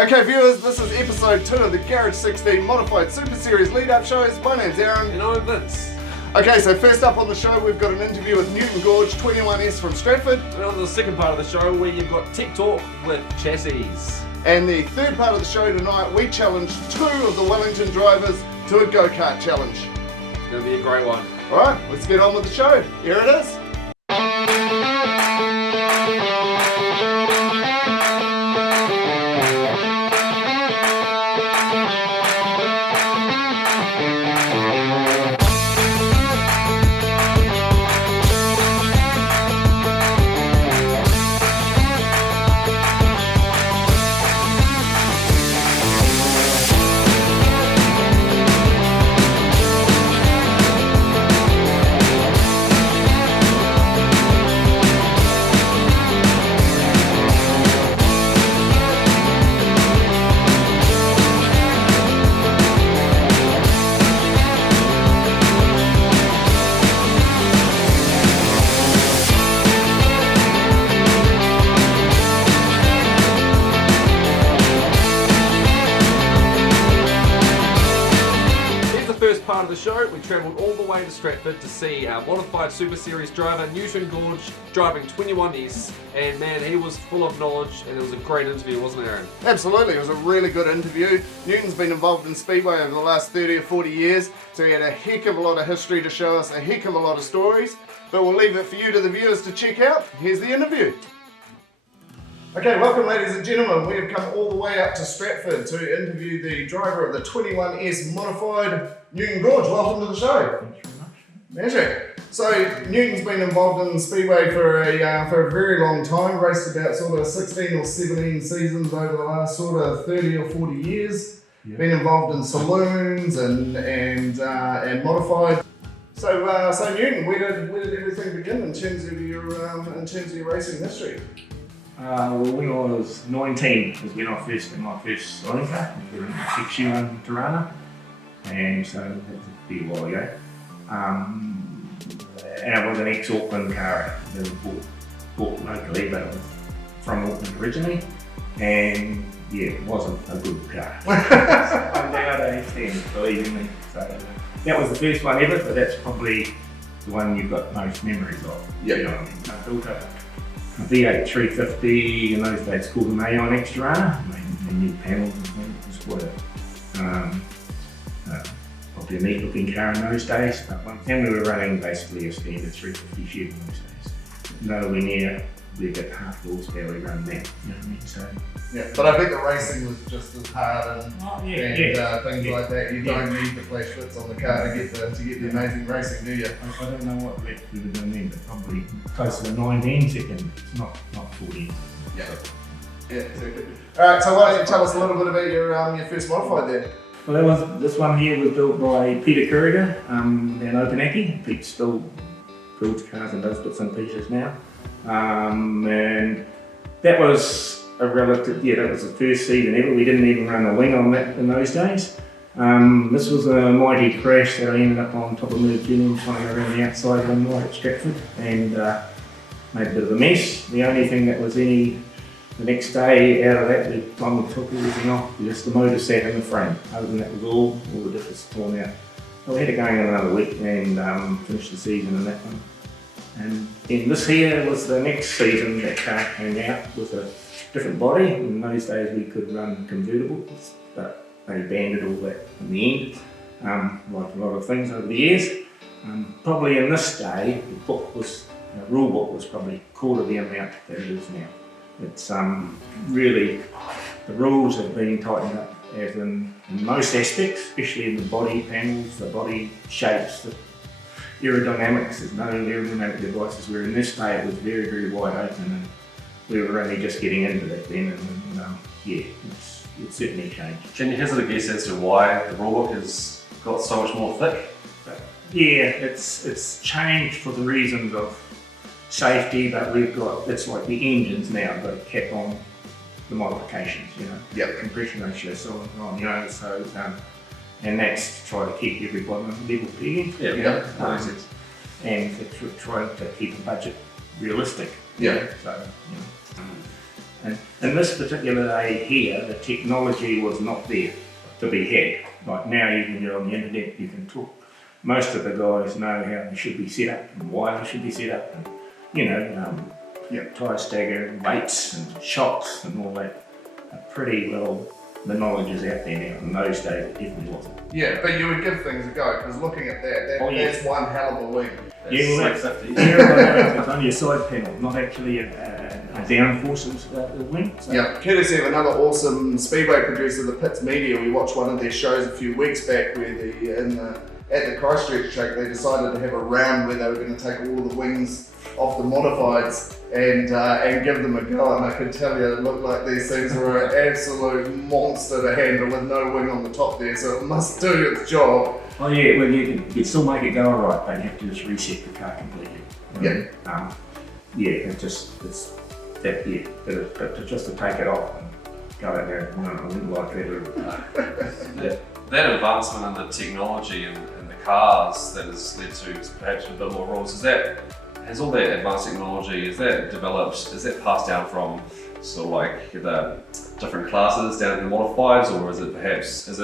Okay viewers, this is episode 2 of the Garage 16 Modified Super Series lead-up shows. My name's Aaron. And I'm Vince. Okay, so first up on the show we've got an interview with Newton Gorge 21S from Stratford. And on the second part of the show where you've got Tech Talk with Chassis. And the third part of the show tonight, we challenged 2 of the Wellington drivers to a go-kart challenge. It's going to be a great one. Alright, let's get on with the show. Here it is. Part of the show, we travelled all the way to Stratford to see our Modified Super Series driver Newton Gorge driving 21S, and man, he was full of knowledge and it was a great interview, wasn't it, Aaron? Absolutely, it was a really good interview. Newton's been involved in Speedway over the last 30 or 40 years, so he had a heck of a lot of history to show us, a heck of a lot of stories, but we'll leave it for you to the viewers to check out. Here's the interview. Okay, welcome ladies and gentlemen. We have come all the way up to Stratford to interview the driver of the 21S Modified, Newton Gorge. Welcome to the show. Thanks very much. Magic. So Newton's been involved in Speedway for a very long time, raced about sort of 16 or 17 seasons over the last sort of 30 or 40 years. Yep. Been involved in saloons and modified. So Newton, where did everything begin in terms of your racing history? Well, when I was 19 was when I first got my first saloon car, in 6U Tirana, and so that was a fair while ago. And it was an ex-Auckland car that was bought locally, but it was from Auckland originally, and yeah, it wasn't a good car. I'm nowadays, and believe me. So that was the first one ever, but that's probably the one you've got most memories of. Yeah. You know what I mean? I built a V8 350 in those days called an Aeon Extra, and new panels and things. It was quite probably a neat looking car in those days, but and we were running basically a standard 350 Chevy in those days. Nowhere near the half horsepower we run now, you know what I mean? So, Yeah, but I think the racing was just as hard and things like that. You don't need the flash fits on the car to get the amazing racing, do you? I don't know what laps we were doing then, but probably closer to 19 seconds, not 40. Yeah. Yeah, exactly. Alright, so why don't you tell us a little bit about your first modified then? Well, this one here was built by Peter Kuriger in Opanaki. Pete still builds cars and does bits and pieces now. And that was that was the first season ever. We didn't even run a wing on that in those days. This was a mighty crash that I ended up on top of Merv Junior trying around the outside one right at Stratford, and made a bit of a mess. The only thing that was the next day out of that, the time we took everything off, just the motor sat in the frame. Other than that was all the diff was torn out. So we had it going in another week and finished the season in that one. And then this here was the next season that car came out with a different body. In those days we could run convertibles, but they banded all that in the end, like a lot of things over the years. Probably in this day, the rule book was probably a quarter of the amount that it is now. It's really, the rules have been tightened up as in most aspects, especially in the body panels, the body shapes, the aerodynamics. There's no aerodynamic devices, where in this day it was very, very wide open, and we were only just getting into that then, and it's certainly changed. Can you hazard a guess as to why the rulebook has got so much more thick? Yeah, it's changed for the reasons of safety, but it's like the engines now got a cap on the modifications, you know. Yep. Compression ratio, so on, you know, so and that's to try to keep everyone on level pegging. Yeah, you know, that makes sense. And to try to keep the budget realistic. Yeah. So, you know. And this particular day here, the technology was not there to be had. Like now, when you're on the internet, you can talk. Most of the guys know how they should be set up and why they should be set up, and tyre stagger and weights and shocks and all that. Pretty well, the knowledge is out there now. In those days, it definitely wasn't. Yeah, but you would give things a go, because looking at that's one hell of a wing. Yeah, well, it's only a side panel, not actually a downforce wing. So. Yeah, courtesy of another awesome speedway producer, the Pits Media. We watched one of their shows a few weeks back where at the Christchurch track they decided to have a round where they were going to take all of the wings off the modifieds and give them a go, and I can tell you it looked like these things were an absolute monster to handle with no wing on the top there, so it must do its job. Oh yeah, well you can still make it go alright, but you have to just reset the car completely. But just to take it off and go out there, I wouldn't like that. That advancement in the technology and the cars that has led to perhaps a bit more rules, has all that advanced technology, is that developed, is that passed down from sort of like the different classes down to the modifieds, or is it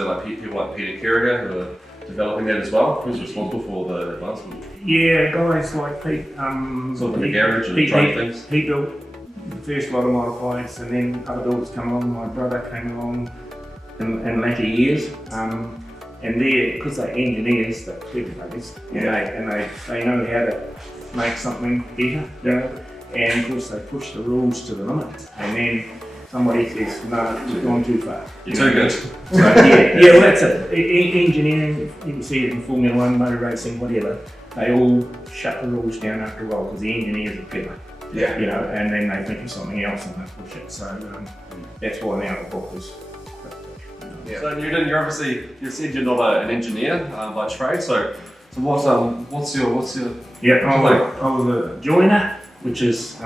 like people like Peter Kerrigan who are developing that as well? Who's responsible for the advancement? Yeah, guys like Pete, sort of in the garage and trying things. He built the first lot of modifieds, and then other builders come along. My brother came along in later years, and because they're engineers, they're clever, I guess, and they know how to make something better, and of course they push the rules to the limit, and then somebody says, no, you've gone too far. You're too good. So, well that's it. Engineering, you can see it in Formula 1, motor racing, whatever, they all shut the rules down after a while because the engineers are clever. And then they think of something else and they push it. So that's why now the book is. So Newton, you said you're not an engineer by trade. So what's your? Yeah, I was a joiner, which is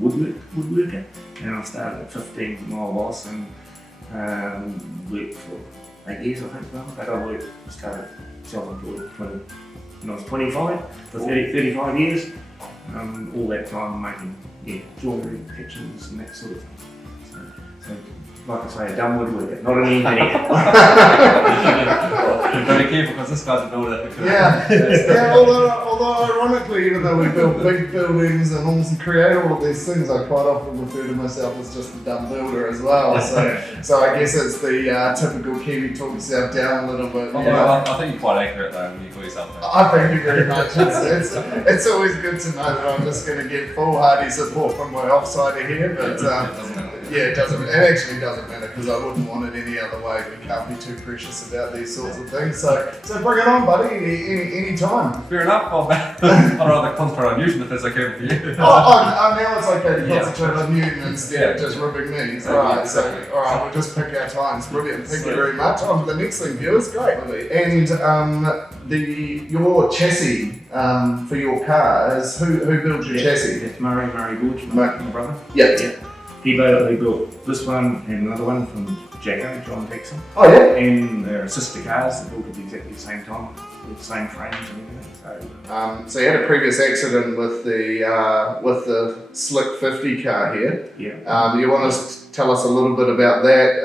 woodworker, and I started at 15 from my boss and worked for 8 years, I think. But I started self-employed when I was 25 for 35 years. All that time making joinery, kitchens, and that sort of thing. So like I say, a dumb woodworker, not an engineer. Very careful because this guy's a builder. Although ironically, even though we build big buildings and also create all of these things, I quite often refer to myself as just a dumb builder as well. So I guess it's the typical Kiwi talk yourself down a little bit. I think you're quite accurate though when you call yourself that. I thank you very much. It's always good to know that I'm just going to get foolhardy support from my offsider here, but it actually doesn't matter because I wouldn't want it any other way. We can't be too precious about these sorts of things. So bring it on, buddy, any time. Fair enough. I'd rather concentrate on Newton if that's okay with you. Now it's okay to concentrate on Newton instead of just ribbing me. Alright, we'll just pick our times. Brilliant. Thank you very much. On to the next thing, viewers. Great. And your chassis for your car is who builds your chassis? It's Murray Gorge, my brother. Yeah. He built this one and another one from Jacko, John Dixon. Oh yeah? And they're sister cars, they built at exactly the same time, with the same frames and everything. So you had a previous accident with the Slick 50 car here. Yeah. You want to tell us a little bit about that?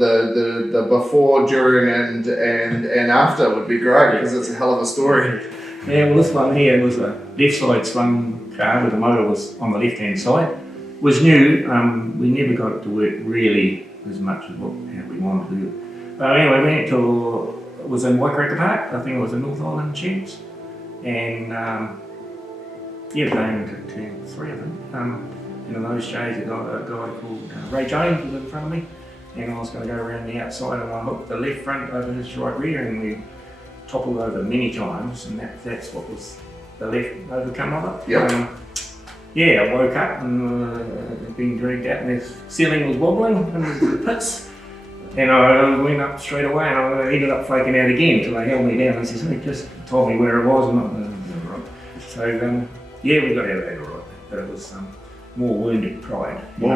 The before, during and after would be great because it's a hell of a story. Yeah, well this one here was a left side swung car where the motor was on the left hand side. Was new, we never got it to work really as much as how we wanted to do it. But anyway, it was in Waikato Park, I think it was in North Island Champs. And came into turn 3 I think. And in those days a guy called Ray Jones was in front of me and I was going to go around the outside and I hooked the left front over his right rear and we toppled over many times and that's what was the left overcome of it. I woke up and being dragged out and the ceiling was wobbling in the pits. And I went up straight away and I ended up flaking out again until they held me down and said, "He just told me where it was." So we got out of that alright, but it was more wounded pride. Do you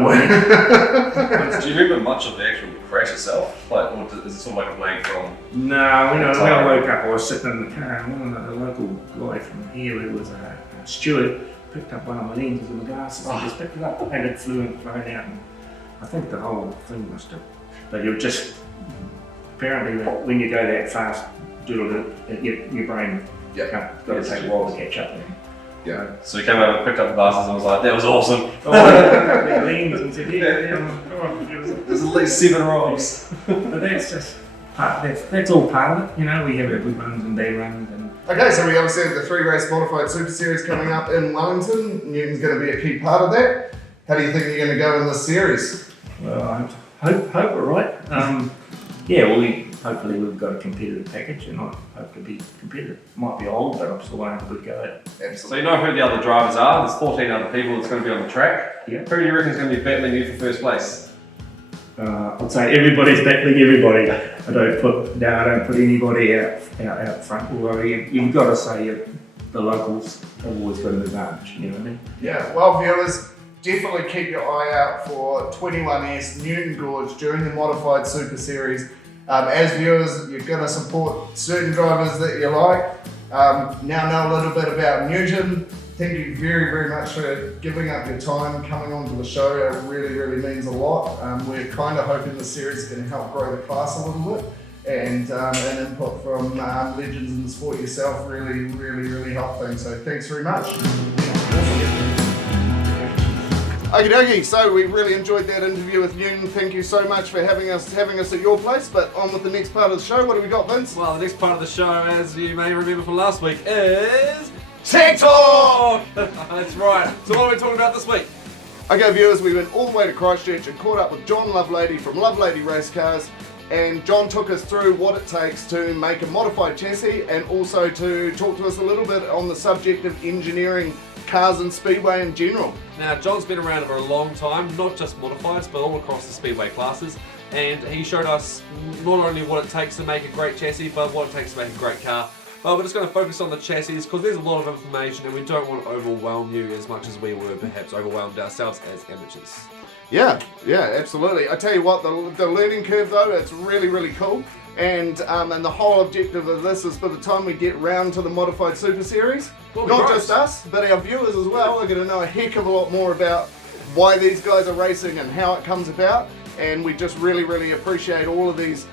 remember much of the actual crash itself? Or is it sort of like a blank from? No, when I woke up I was sitting in the car and one of the local guy from here who was a steward picked up one of my lenses and my glasses and just picked it up and it flew out I think the whole thing must have, but you're just, apparently that when you go that fast, your brain got to take a while to catch up. Yeah. So he came over, picked up the glasses and was like, that was awesome. Oh, leans and said, There's at least 7 rolls. But that's just, that's all part of it, you know, we have our good runs and bad runs. Okay, so we obviously have the 3-race Modified Super Series coming up in Wellington. Newton's going to be a key part of that. How do you think you're going to go in this series? Well, I hope we're right. Yeah, hopefully we've got a competitive package and I hope to be competitive. Might be old, but I'm still going to have a good go at it. Absolutely. So you know who the other drivers are. There's 14 other people that's going to be on the track. Yeah. Who do you reckon is going to be battling you for first place? I'd say everybody's battling everybody. I don't put anybody out front. Although you've got to say the locals have always got an advantage. You know what I mean? Yeah. Well, viewers, definitely keep your eye out for 21S Newton Gorge during the Modified Super Series. As viewers, you're going to support certain drivers that you like. Now know a little bit about Newton. Thank you very, very much for giving up your time, coming onto the show. It really, really means a lot. We're kind of hoping the series is going to help grow the class a little bit. And an input from legends in the sport yourself really, really, really help things. So thanks very much. Okie dokie, so we really enjoyed that interview with Newton. Thank you so much for having us at your place. But on with the next part of the show. What do we got, Vince? Well, the next part of the show, as you may remember from last week, is Tech Talk! That's right. So what are we talking about this week? Okay, viewers, we went all the way to Christchurch and caught up with John Lovelady from Lovelady Racecars. And John took us through what it takes to make a modified chassis and also to talk to us a little bit on the subject of engineering cars and speedway in general. Now, John's been around for a long time, not just modifieds, but all across the speedway classes. And he showed us not only what it takes to make a great chassis, but what it takes to make a great car. But we're just going to focus on the chassis because there's a lot of information and we don't want to overwhelm you as much as we were perhaps overwhelmed ourselves as amateurs. Yeah, absolutely. I tell you what, the learning curve though, it's really, really cool. And the whole objective of this is by the time we get round to the Modified Super Series, not just us, but our viewers as well, are going to know a heck of a lot more about why these guys are racing and how it comes about. And we just really, really appreciate all of these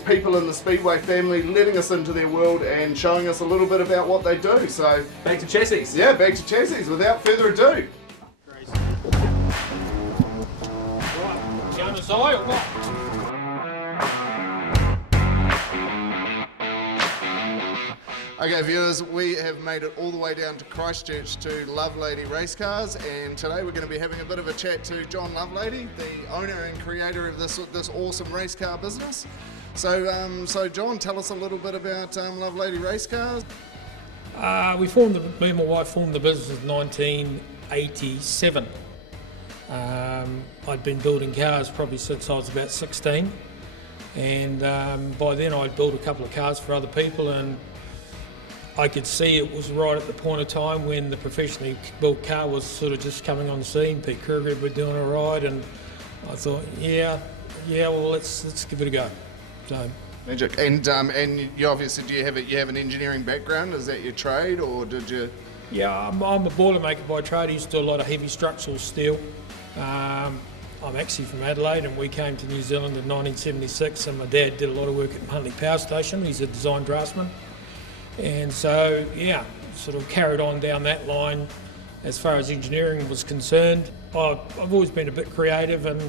people in the Speedway family letting us into their world and showing us a little bit about what they do. So back to chassis. Yeah, back to chassis without further ado. Okay viewers, we have made it all the way down to Christchurch to Lovelady Racecars, and today we're going to be having a bit of a chat to John Lovelady, the owner and creator of this awesome race car business. So John, tell us a little bit about Lovelady Racecars. Me and my wife formed the business in 1987. I'd been building cars probably since I was about 16, and by then I'd built a couple of cars for other people, and I could see it was right at the point of time when the professionally built car was sort of just coming on the scene. Pete Kruger were doing a ride, and I thought, well, let's give it a go. So. Magic. And you obviously do you have an engineering background? Is that your trade, or did you? Yeah, I'm a boilermaker by trade. I used to do a lot of heavy structural steel. I'm actually from Adelaide, and we came to New Zealand in 1976, and my dad did a lot of work at Huntly Power Station. He's a design draftsman. And so, sort of carried on down that line as far as engineering was concerned. I've always been a bit creative, and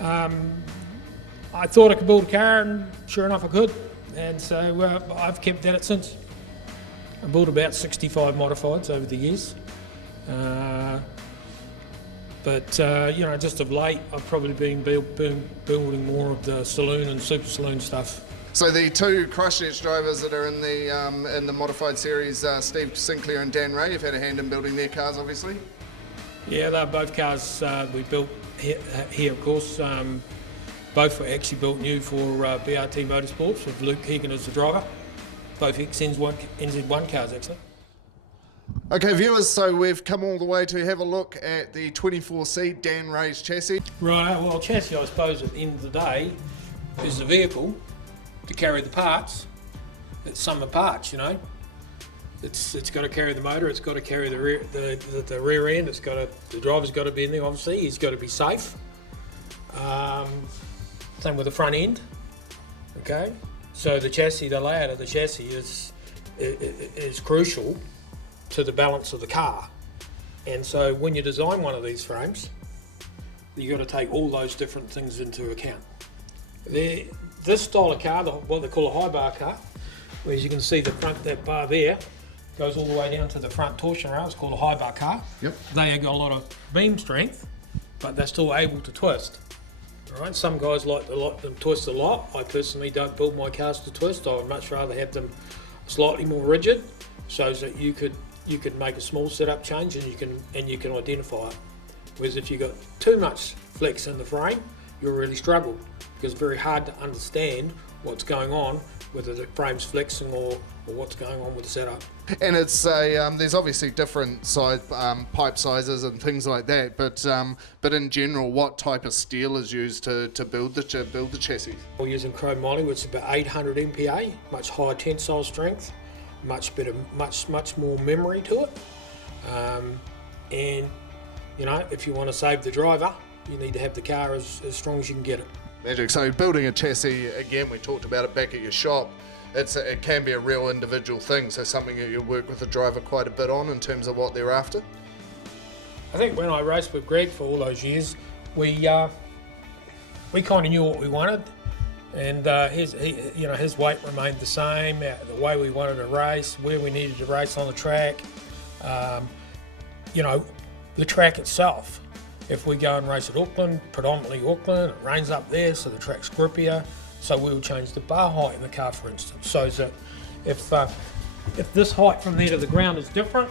I thought I could build a car, and sure enough I could. And so I've kept at it since. I built about 65 modifieds over the years. But just of late, I've probably been building more of the saloon and super saloon stuff. So the two Christchurch drivers that are in the Modified Series, Steve Sinclair and Dan Ray, have had a hand in building their cars, obviously? Yeah, they're both cars we built here, of course. Both were actually built new for BRT Motorsports with Luke Hegan as the driver. Both NZ1 cars, actually. Okay, viewers, so we've come all the way to have a look at the 24C Dan Ray's chassis. Right, well, chassis, I suppose, at the end of the day, is the vehicle to carry the parts. It's summer parts, you know. It's got to carry the motor. It's got to carry the rear end. The driver's got to be in there. Obviously, he's got to be safe. Same with the front end. Okay, so the chassis, the layout of the chassis is crucial to the balance of the car. And so when you design one of these frames, you got to take all those different things into account. This style of car, what they call a high bar car, where as you can see the front, that bar there, goes all the way down to the front torsion rail. It's called a high bar car. Yep. They have got a lot of beam strength, but they're still able to twist. All right. Some guys like them twist a lot. I personally don't build my cars to twist. I would much rather have them slightly more rigid, so that you could make a small setup change and you can identify it. Whereas if you've got too much flex in the frame, you'll really struggle, because it's very hard to understand what's going on, whether the frame's flexing or what's going on with the setup. And it's there's obviously different size pipe sizes and things like that, but in general, what type of steel is used to build the chassis? We're using chrome moly, which is about 800 MPa, much higher tensile strength, much better, much more memory to it, and you know, if you want to save the driver, you need to have the car as strong as you can get it. Magic. So building a chassis, again, we talked about it back at your shop. It can be a real individual thing, so something that you work with the driver quite a bit on in terms of what they're after. I think when I raced with Greg for all those years, we kind of knew what we wanted, and his weight remained the same. The way we wanted to race, where we needed to race on the track, the track itself. If we go and race at Auckland, predominantly Auckland, it rains up there, so the track's grippier. So we'll change the bar height in the car, for instance, so that if this height from there to the ground is different,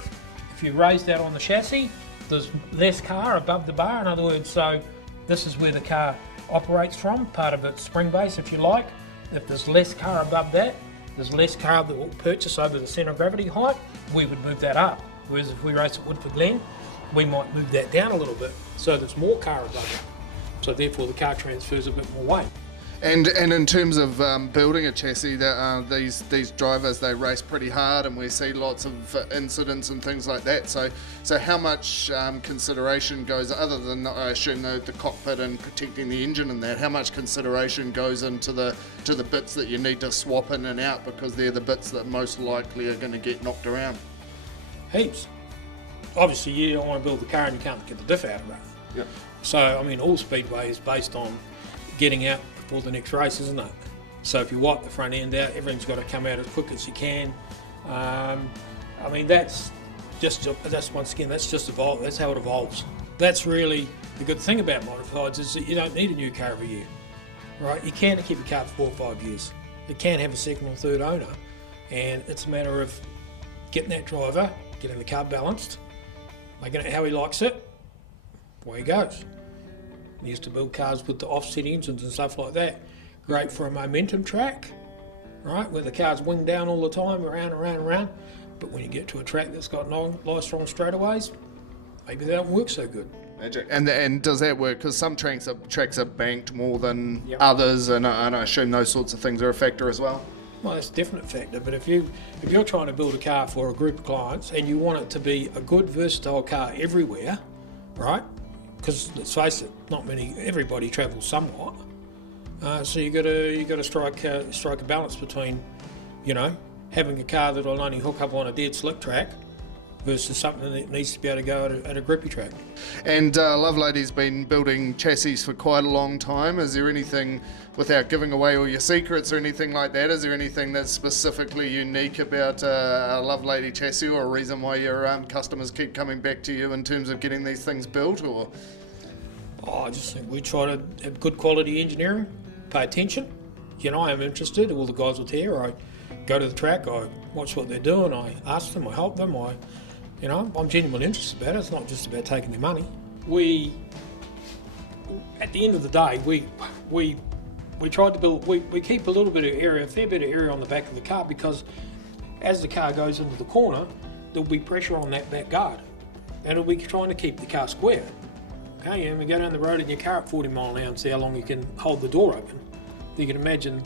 if you raise that on the chassis, there's less car above the bar. In other words, so this is where the car operates from, part of its spring base, if you like. If there's less car above that, there's less car that will purchase over the centre of gravity height, we would move that up. Whereas if we race at Woodford Glen, we might move that down a little bit, so there's more car above it. So therefore the car transfers a bit more weight. And in terms of building a chassis, these drivers, they race pretty hard, and we see lots of incidents and things like that. So how much consideration goes, other than I assume the cockpit and protecting the engine and that, how much consideration goes into the bits that you need to swap in and out, because they're the bits that most likely are going to get knocked around? Heaps. Obviously, you don't want to build the car and you can't get the diff out of it. Yep. So, I mean, all speedway is based on getting out before the next race, isn't it? So if you wipe the front end out, everything's got to come out as quick as you can. I mean, that's just evolved. That's how it evolves. That's really the good thing about modifieds, is that you don't need a new car every year, right? You can keep a car for 4 or 5 years. It can have a second or third owner, and it's a matter of getting that driver, getting the car balanced, making it how he likes it, away he goes. We used to build cars with the offset engines and stuff like that. Great for a momentum track, right, where the car's winged down all the time, around. But when you get to a track that's got nice strong straightaways, maybe they don't work so good. Magic. And does that work? Because some tracks are banked more than others, and I assume those sorts of things are a factor as well. Well, that's a definite factor, but if you're trying to build a car for a group of clients and you want it to be a good, versatile car everywhere, right? Because let's face it, everybody travels somewhat. So you got to strike a balance between, having a car that will only hook up on a dead slick track versus something that needs to be able to go at a grippy track. And Lovelady's been building chassis for quite a long time. Is there anything, without giving away all your secrets or anything like that, is there anything that's specifically unique about a Lovelady chassis, or a reason why your customers keep coming back to you in terms of getting these things built? Or I just think we try to have good quality engineering, pay attention. I am interested. All the guys will tell you, I go to the track, I watch what they're doing, I ask them, I help them, I'm genuinely interested about it. It's not just about taking their money. At the end of the day, we tried to build, we keep a little bit of area, a fair bit of area on the back of the car, because as the car goes into the corner, there'll be pressure on that back guard, and we'll be trying to keep the car square. Okay, and we go down the road in your car at 40 mile an hour and see how long you can hold the door open. You can imagine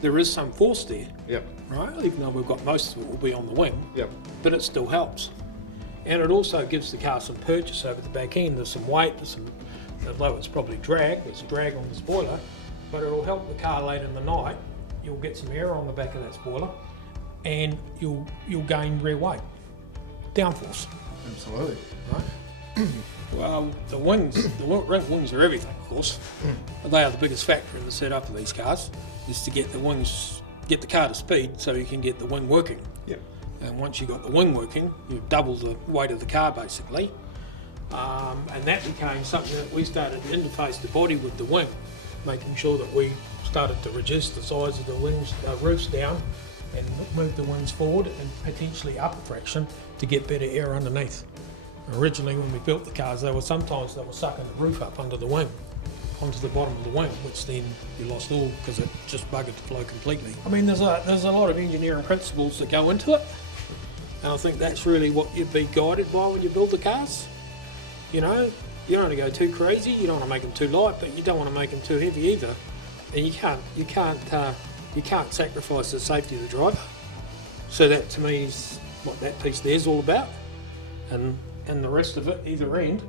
there is some force there. Yep. Right? Even though we've got most of it will be on the wing. Yep. But it still helps. And it also gives the car some purchase over the back end. There's some weight, there's some although it's probably drag, there's a drag on the spoiler, but it'll help the car late in the night. You'll get some air on the back of that spoiler, and you'll gain rear weight, downforce. Absolutely. Right? Well, the wings, the rear wings are everything, of course. But they are the biggest factor in the setup of these cars, is to get the wings, get the car to speed so you can get the wing working. Yep. And once you've got the wing working, you've doubled the weight of the car basically. And that became something that we started to interface the body with the wing, making sure that we started to reduce the size of the wings, roofs down, and move the wings forward and potentially up a fraction to get better air underneath. Originally, when we built the cars, sometimes they were sucking the roof up under the wing, onto the bottom of the wing, which then you lost all because it just buggered the flow completely. I mean, there's a lot of engineering principles that go into it, and I think that's really what you'd be guided by when you build the cars. You know, you don't want to go too crazy, you don't want to make them too light, but you don't want to make them too heavy either. And you can't sacrifice the safety of the driver. So that to me is what that piece there is all about. And the rest of it, either end,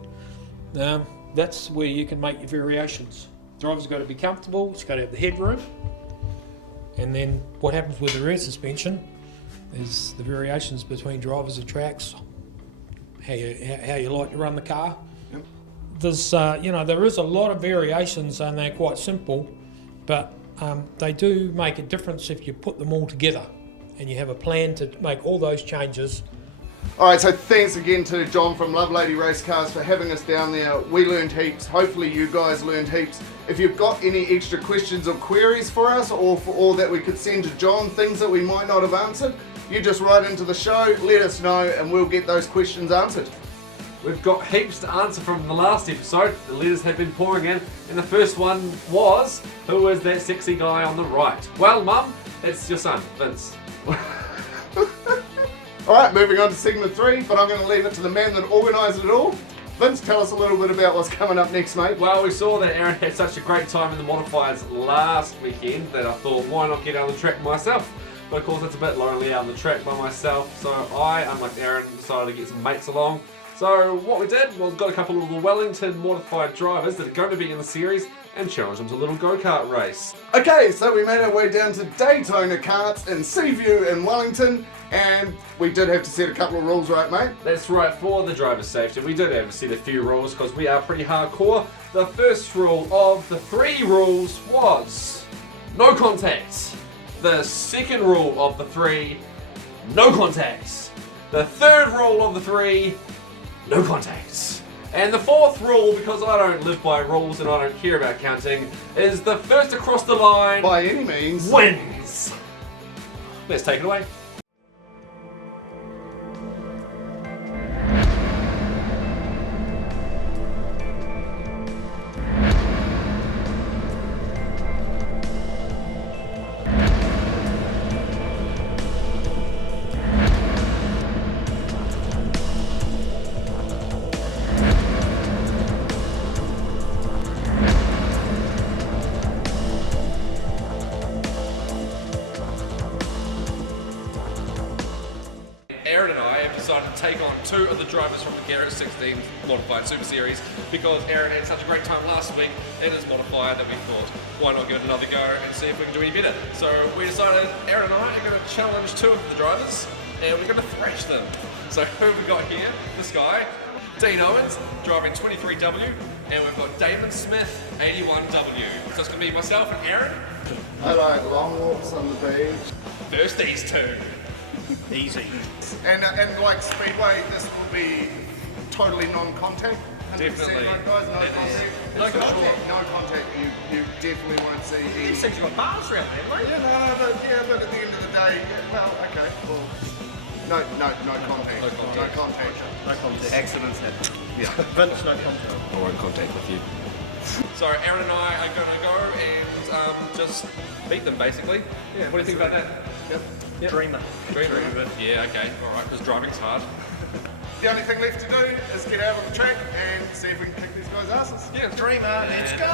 that's where you can make your variations. The driver's got to be comfortable, it's got to have the headroom. And then what happens with the rear suspension is the variations between drivers and tracks, how you like to run the car. Yep. There's, there is a lot of variations and they're quite simple, but they do make a difference if you put them all together and you have a plan to make all those changes. Alright, so thanks again to John from Lovelady Racecars for having us down there. We learned heaps. Hopefully you guys learned heaps. If you've got any extra questions or queries for us, or that we could send to John, things that we might not have answered, you just write into the show, let us know, and we'll get those questions answered. We've got heaps to answer from the last episode. The letters have been pouring in, and the first one was, who is that sexy guy on the right? Well, Mum, it's your son, Vince. Alright, moving on to segment 3, but I'm going to leave it to the man that organised it all. Vince, tell us a little bit about what's coming up next, mate. Well, we saw that Aaron had such a great time in the modifieds last weekend that I thought, why not get on the track myself? But of course, it's a bit lonely out on the track by myself, so I, unlike Aaron, decided to get some mates along. So what we did was got a couple of the Wellington modified drivers that are going to be in the series and challenged them to a little go-kart race. Okay, so we made our way down to Daytona Karts in Seaview in Wellington, and we did have to set a couple of rules, right, mate? That's right, for the driver's safety. We did have to set a few rules because we are pretty hardcore. The first rule of the 3 rules was no contact. The second rule of the 3, no contacts. The third rule of the 3, no contacts. And the fourth rule, because I don't live by rules and I don't care about counting, is the first across the line By any means. wins. Let's take it away. Aaron and I have decided to take on 2 of the drivers from the Garrett 16 Modified Super Series because Aaron had such a great time last week in his modified that we thought, why not give it another go and see if we can do any better. So we decided Aaron and I are going to challenge 2 of the drivers and we're going to thrash them. So who have we got here? This guy, Dean Owens, driving 23W, and we've got Damon Smith, 81W. So it's going to be myself and Aaron. I like long walks on the beach. First these 2. Easy. And like Speedway, this will be totally non-contact. 100% Definitely. Right, guys? No It is. contact. No It's for contact. sure. No contact. You definitely won't see any. These things got bars around there, mate. But at the end of the day, well, okay. Well, no contact. No contact. No contact. No contact. Accidents happen. Yeah. Vince, no contact. I won't contact with you. So Aaron and I are going to go and just beat them, basically. Yeah. What do you think about that? Yep. Yep. Dreamer. Dreamer. Yeah. Okay. All right. Because driving's hard. The only thing left to do is get out on the track and see if we can kick these guys' asses. Yeah. Dreamer, let's go!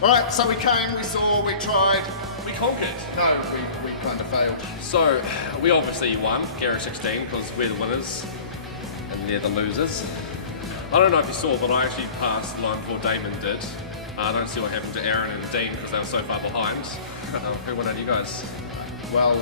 Alright, so we came, we saw, we tried. We conquered. No, we kind of failed. So, we obviously won Garage 16 because we're the winners and they're the losers. I don't know if you saw, but I actually passed the line before Damon did. I don't see what happened to Aaron and Dean because they were so far behind. Who won out of you guys? Well,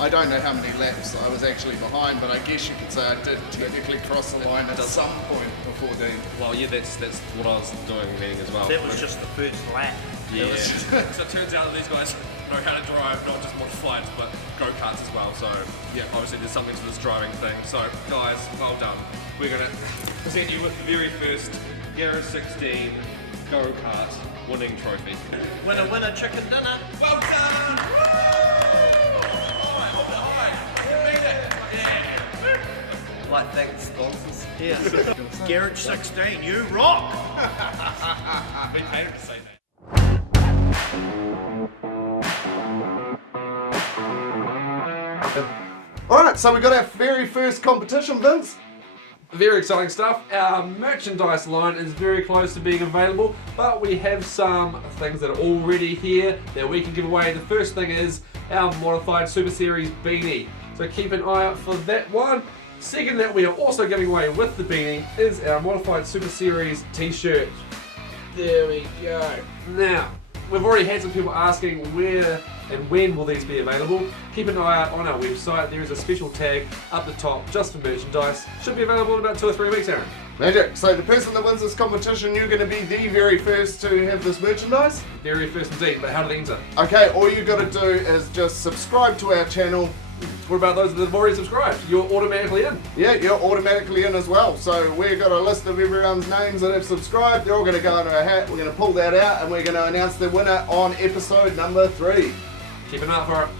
I don't know how many laps I was actually behind, but I guess you could say I did technically cross the line at some point before Dean. Well, yeah, that's what I was doing meaning as well. That was just the first lap. Yeah. So it turns out that these guys know how to drive, not just modified, but go-karts as well. So, yeah, obviously there's something to this driving thing. So, guys, well done. We're going to present you with the very first Garage 16 go-kart winning trophy. Winner, winner, chicken dinner. Well done! Like thank sponsors. Yeah. Garage 16, you rock! Been paid to say that. Alright, so we got our very first competition, Vince. Very exciting stuff. Our merchandise line is very close to being available, but we have some things that are already here that we can give away. The first thing is our Modified Super Series beanie. So keep an eye out for that one. Second that we are also giving away with the beanie is our Modified Super Series t-shirt. There we go. Now, we've already had some people asking where and when will these be available. Keep an eye out on our website. There is a special tag up the top just for merchandise. Should be available in about 2 or 3 weeks, Aaron. Magic. So the person that wins this competition, you're going to be the very first to have this merchandise? Very first indeed, but how do they enter? Okay, all you got to do is just subscribe to our channel. What about those that have already subscribed? You're automatically in. Yeah, you're automatically in as well. So we've got a list of everyone's names that have subscribed. They're all going to go into a hat. We're going to pull that out and we're going to announce the winner on episode number 3. Keep an eye out for it.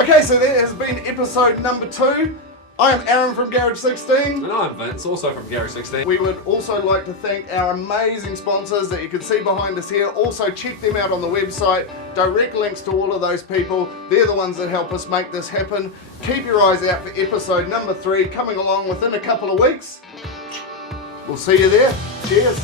Okay, so that has been episode number 2. I am Aaron from Garage 16. And I'm Vince, also from Garage 16. We would also like to thank our amazing sponsors that you can see behind us here. Also check them out on the website. Direct links to all of those people. They're the ones that help us make this happen. Keep your eyes out for episode number 3 coming along within a couple of weeks. We'll see you there. Cheers.